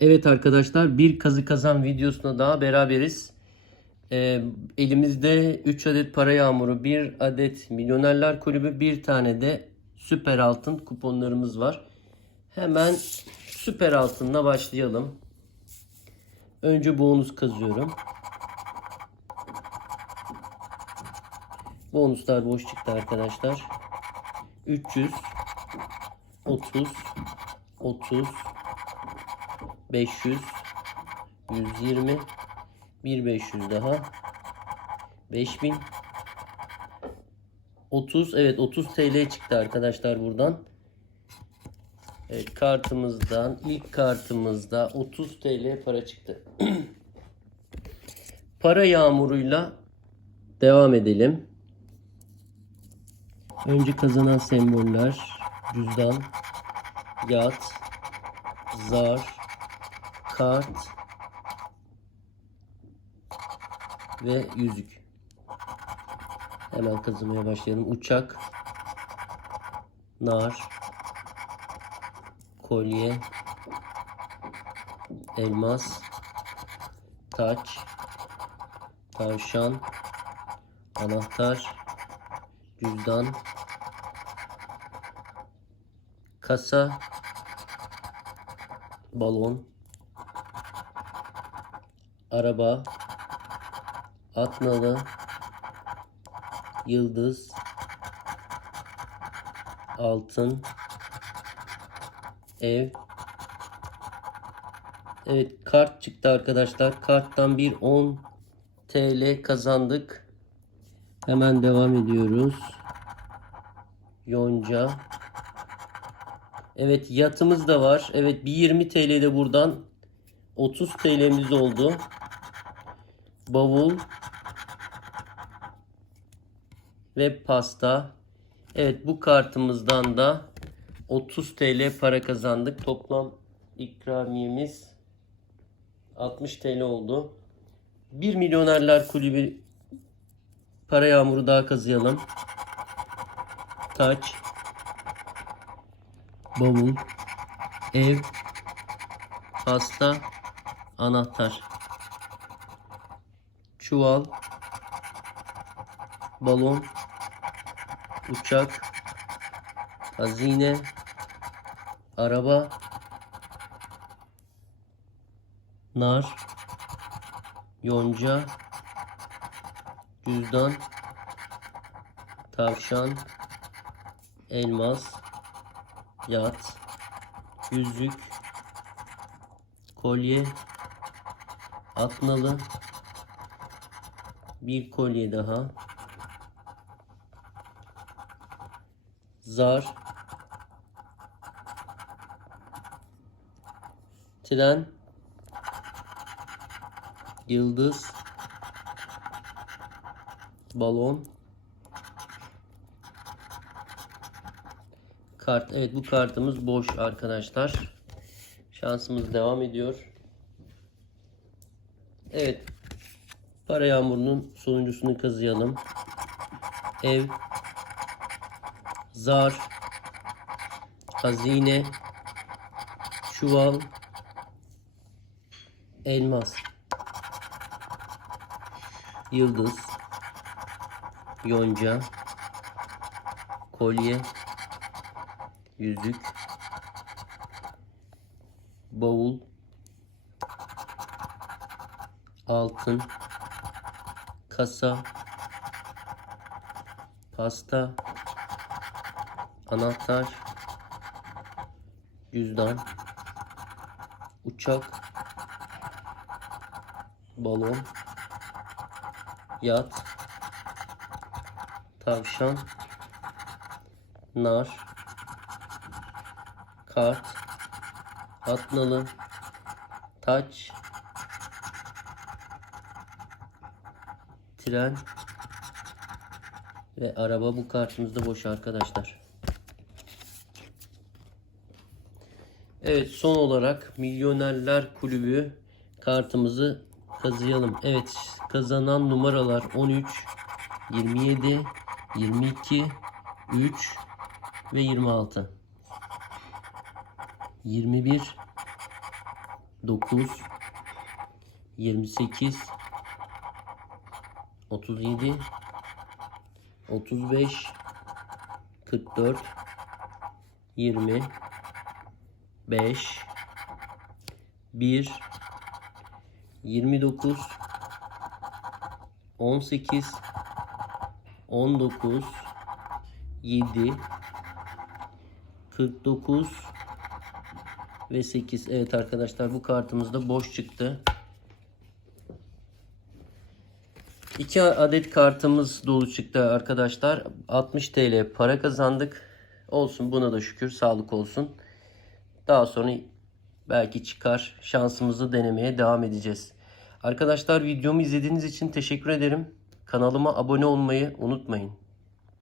Evet arkadaşlar bir kazı kazan videosuna daha beraberiz. Ee, elimizde 3 adet para yağmuru, 1 adet milyonerler kulübü, bir tane de süper altın kuponlarımız var. Hemen süper altınla başlayalım. Önce bonus kazıyorum. Bonuslar boş çıktı arkadaşlar. 300 30 30 500 120 1500 daha 5000 30 evet 30 TL çıktı arkadaşlar buradan. Evet kartımızdan ilk kartımızda 30 TL para çıktı. para yağmuruyla devam edelim. Önce kazanan semboller cüzdan, yat, zar, kart ve yüzük. Hemen kazımaya başlayalım. Uçak, nar, kolye, elmas, taç, tavşan, anahtar, cüzdan, kasa, balon, araba, at nalı, yıldız, altın, ev. Evet kart çıktı arkadaşlar. Karttan bir 10 TL kazandık. Hemen devam ediyoruz. Yonca. Evet yatımız da var. Evet bir 20 TL de buradan 30 TL'miz oldu. Bavul ve pasta. Evet bu kartımızdan da 30 TL para kazandık. Toplam ikramiyemiz 60 TL oldu. 1 milyonerler kulübü para yağmuru daha kazıyalım. Taç bavul, ev, pasta, anahtar, çuval, balon, uçak, hazine, araba, nar, yonca, cüzdan, tavşan, elmas, yat, yüzük, kolye, atnalı, bir kolye daha, zar, tren, yıldız, balon, Kart. Evet bu kartımız boş arkadaşlar. Şansımız devam ediyor. Evet. Para yağmurunun sonuncusunu kazıyalım. Ev. Zar. Hazine. Çuval. Elmas. Yıldız. Yonca. Kolye yüzük, bavul, altın, kasa, pasta, anahtar, cüzdan, uçak, balon, yat, tavşan, nar, kart, atnalı, taç, tren ve araba bu kartımızda boş arkadaşlar. Evet son olarak Milyonerler Kulübü kartımızı kazıyalım. Evet kazanan numaralar 13, 27, 22, 3 ve 26. 21 9 28 37 35 44 20 5 1 29 18 19 7 49 ve 8. Evet arkadaşlar bu kartımız da boş çıktı. 2 adet kartımız dolu çıktı arkadaşlar. 60 TL para kazandık. Olsun buna da şükür sağlık olsun. Daha sonra belki çıkar. Şansımızı denemeye devam edeceğiz. Arkadaşlar videomu izlediğiniz için teşekkür ederim. Kanalıma abone olmayı unutmayın.